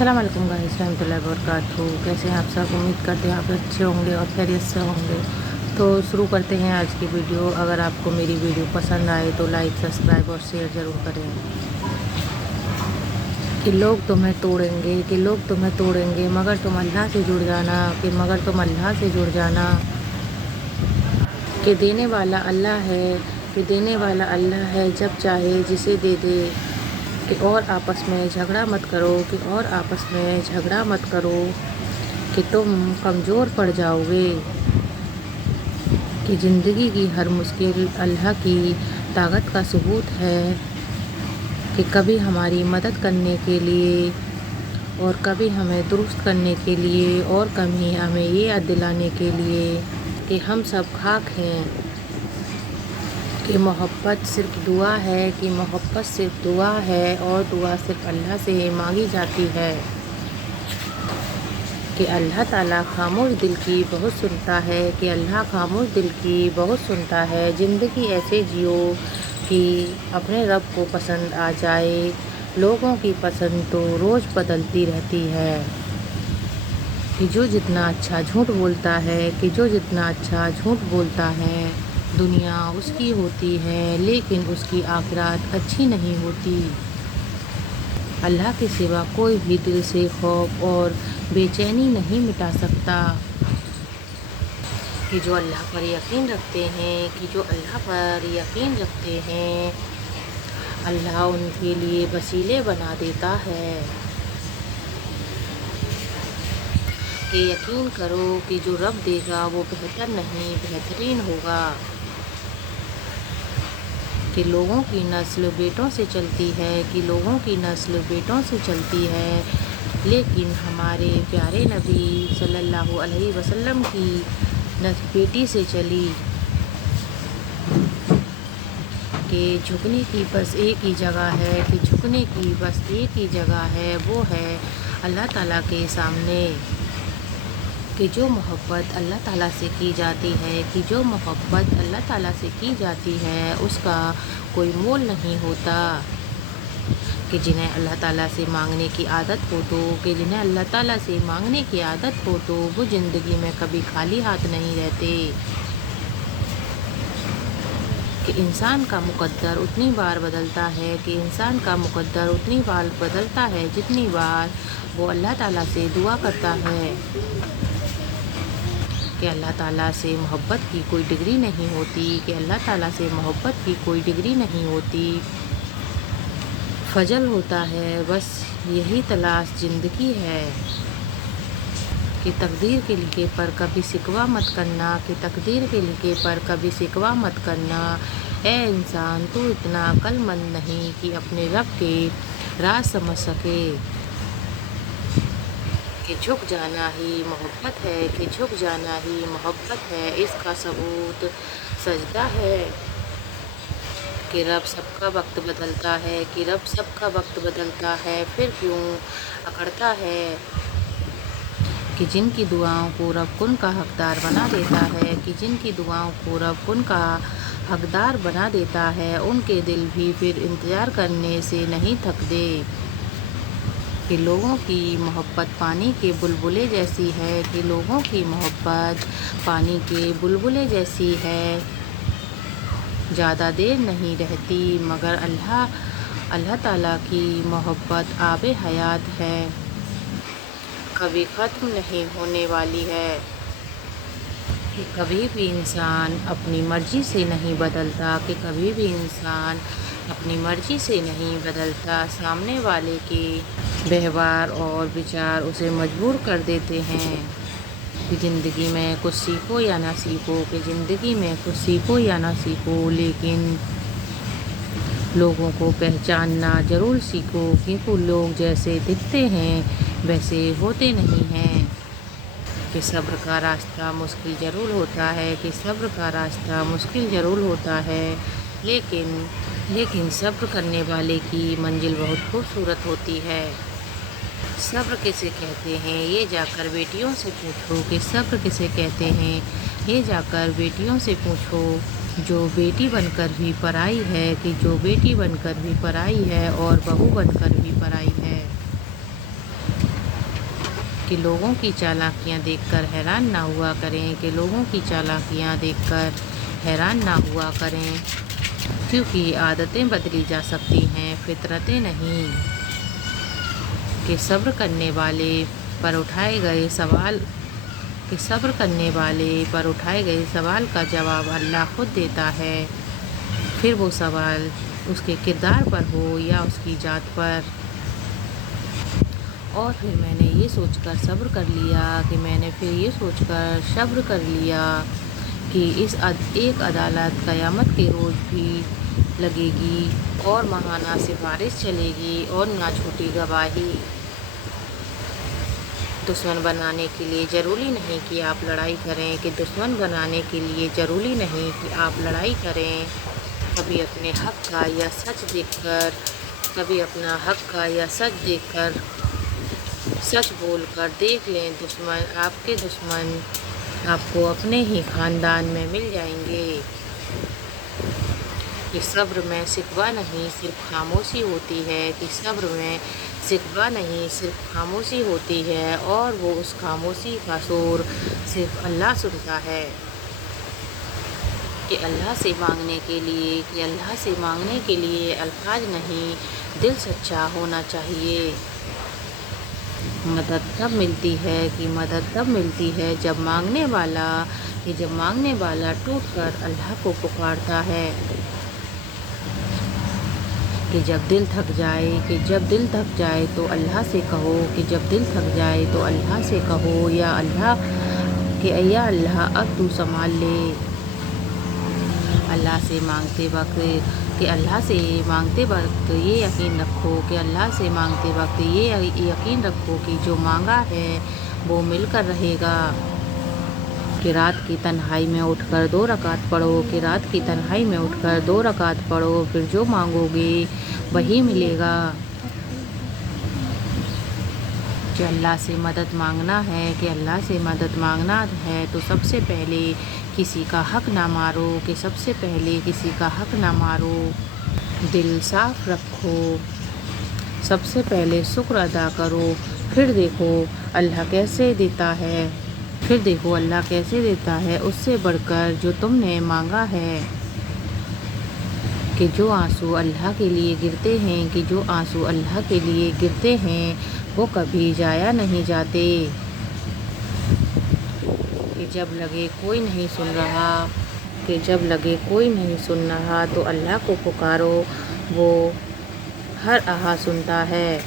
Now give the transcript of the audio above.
अस्सलाम वालेकुम गाइस रहमतुल्लाहि व बरकातहू। कैसे हैं आप सब? उम्मीद करते हैं आप अच्छे होंगे और खैरियत से होंगे। तो शुरू करते हैं आज की वीडियो। अगर आपको मेरी वीडियो पसंद आए तो लाइक, सब्सक्राइब और शेयर ज़रूर करें। कि लोग तुम्हें तोड़ेंगे, कि लोग तुम्हें तोड़ेंगे, मगर तुम अल्लाह से जुड़ जाना, कि मगर तुम अल्लाह से जुड़ जाना। कि देने वाला अल्लाह है, कि देने वाला अल्लाह है, जब चाहे जिसे दे दे। कि और आपस में झगड़ा मत करो, कि और आपस में झगड़ा मत करो, कि तुम कमज़ोर पड़ जाओगे। कि ज़िंदगी की हर मुश्किल अल्लाह की ताकत का सबूत है। कि कभी हमारी मदद करने के लिए और कभी हमें दुरुस्त करने के लिए और कभी हमें ये याद दिलाने के लिए कि हम सब खाक हैं। कि मोहब्बत सिर्फ दुआ है, कि मोहब्बत सिर्फ दुआ है और दुआ सिर्फ अल्लाह से मांगी जाती है। कि अल्लाह ताला खामोश दिल की बहुत सुनता है, कि अल्लाह खामोश दिल की बहुत सुनता है। ज़िंदगी ऐसे जियो कि अपने रब को पसंद आ जाए। लोगों की पसंद तो रोज़ बदलती रहती है। कि जो जितना अच्छा झूठ बोलता है, कि जो जितना अच्छा झूठ बोलता है, दुनिया उसकी होती है लेकिन उसकी आखिरत अच्छी नहीं होती। अल्लाह के सिवा कोई भी दिल से खौफ और बेचैनी नहीं मिटा सकता। कि जो अल्लाह पर यकीन रखते हैं, कि जो अल्लाह पर यकीन रखते हैं, अल्लाह उनके लिए वसीले बना देता है। कि यकीन करो कि जो रब देगा वो बेहतर नहीं बेहतरीन होगा। कि लोगों की नस्ल बेटों से चलती है, कि लोगों की नस्ल बेटों से चलती है, लेकिन हमारे प्यारे नबी सल्लल्लाहु अलैहि वसल्लम की नस्ल बेटी से चली। कि झुकने की बस एक ही जगह है, कि झुकने की बस एक ही जगह है, वो है अल्लाह ताला के सामने। कि जो मोहब्बत अल्लाह ताला से की जाती है, कि जो मोहब्बत अल्लाह ताला से की जाती है उसका कोई मोल नहीं होता। कि जिन्हें अल्लाह ताला से मांगने की आदत हो तो, कि जिन्हें अल्लाह ताला से मांगने की आदत हो तो वो ज़िंदगी में कभी खाली हाथ नहीं रहते। कि इंसान का मुक़द्दर उतनी बार बदलता है, कि इंसान का मुक़द्दर उतनी बार बदलता है जितनी बार वो अल्लाह ताला से दुआ करता है। कि अल्लाह ताला से मोहब्बत की कोई डिग्री नहीं होती, कि अल्लाह ताला से मोहब्बत की कोई डिग्री नहीं होती। फजल होता है बस यही तलाश ज़िंदगी है। कि तकदीर के लिखे पर कभी सिकवा मत करना, कि तकदीर के लिखे पर कभी सिकवा मत करना। ए इंसान तू इतना अक्लमंद नहीं कि अपने रब के राज समझ सके। कि झुक जाना ही मोहब्बत है, कि झुक जाना ही मोहब्बत है, इसका सबूत सजदा है। कि रब सबका वक्त बदलता है, कि रब सबका वक्त बदलता है, फिर क्यों अकड़ता है। कि जिनकी दुआओं को रब कुन का हकदार बना देता है, कि जिनकी दुआओं को रब कुन का हकदार बना देता है, उनके दिल भी फिर इंतज़ार करने से नहीं थकते। कि लोगों की मोहब्बत पानी के बुलबुले जैसी है, कि लोगों की मोहब्बत पानी के बुलबुले जैसी है। ज़्यादा देर नहीं रहती मगर अल्लाह ताला की मोहब्बत आबे हयात है, कभी ख़त्म नहीं होने वाली है। कि कभी भी इंसान अपनी मर्ज़ी से नहीं बदलता, कि कभी भी इंसान अपनी मर्ज़ी से नहीं बदलता। सामने वाले के व्यवहार और विचार उसे मजबूर कर देते हैं। कि ज़िंदगी में कुछ सीखो या ना सीखो, कि ज़िंदगी में कुछ सीखो या ना सीखो, लेकिन लोगों को पहचानना ज़रूर सीखो, क्योंकि लोग जैसे दिखते हैं वैसे होते नहीं हैं। कि सब्र का रास्ता मुश्किल ज़रूर होता है, कि सब्र का रास्ता मुश्किल ज़रूर होता है, लेकिन सब्र करने वाले की मंजिल बहुत खूबसूरत होती है। सब्र किसे कहते हैं ये जाकर बेटियों से पूछो, कि सब्र किसे कहते हैं ये जाकर बेटियों से पूछो। जो बेटी बनकर भी पराई है, कि जो बेटी बनकर भी पराई है और बहू बनकर भी पराई है। کہ لوگوں کی چالاکیاں دیکھ کر حیران نہ ہوا کریں، کہ لوگوں کی چالاکیاں دیکھ کر حیران نہ ہوا کریں، کیونکہ عادتیں بدلی جا سکتی ہیں، فطرتیں نہیں۔ کہ صبر کرنے والے پر اٹھائے گئے سوال کا جواب اللہ خود دیتا ہے، پھر وہ سوال اس کے کردار پر ہو یا اس کی ذات پر۔ اور پھر میں نے یہ سوچ کر صبر کر لیا کہ اس ایک عدالت قیامت کے روز بھی لگے گی، اور ماہانہ سفارش چلے گی، اور نہ جھوٹی گواہی۔ دشمن بنانے کے لیے ضروری نہیں کہ آپ لڑائی کریں، کبھی اپنے حق کا یا سچ دیکھ کر سچ بول کر دیکھ لیں، آپ کے دشمن آپ کو اپنے ہی خاندان میں مل جائیں گے۔ کہ صبر میں شکوہ نہیں صرف خاموشی ہوتی ہے، اور وہ اس خاموشی کا شور صرف اللہ سنتا ہے۔ کہ اللہ سے مانگنے کے لیے الفاظ نہیں، دل سچا ہونا چاہیے۔ مدد تب ملتی ہے جب مانگنے والا ٹوٹ کر اللہ کو پکارتا ہے۔ کہ جب دل تھک جائے تو اللہ سے کہو، یا اللہ اب تو سنبھال لے۔ اللہ سے مانگتے وقت یہ یقین رکھو کہ جو مانگا ہے وہ مل کر رہے گا۔ کہ رات کی تنہائی میں اٹھ کر 2 رکعت پڑھو، پھر جو مانگو گے وہی ملے گا۔ کہ اللہ سے مدد مانگنا ہے تو سب سے پہلے کسی کا حق نہ مارو، دل صاف رکھو، سب سے پہلے شکر ادا کرو، پھر دیکھو اللہ کیسے دیتا ہے اس سے بڑھ کر جو تم نے مانگا ہے۔ کہ جو آنسو اللہ کے لیے گرتے ہیں وہ کبھی ضائع نہیں جاتے۔ کہ جب لگے کوئی نہیں سن رہا تو اللہ کو پکارو، وہ ہر آہ سنتا ہے۔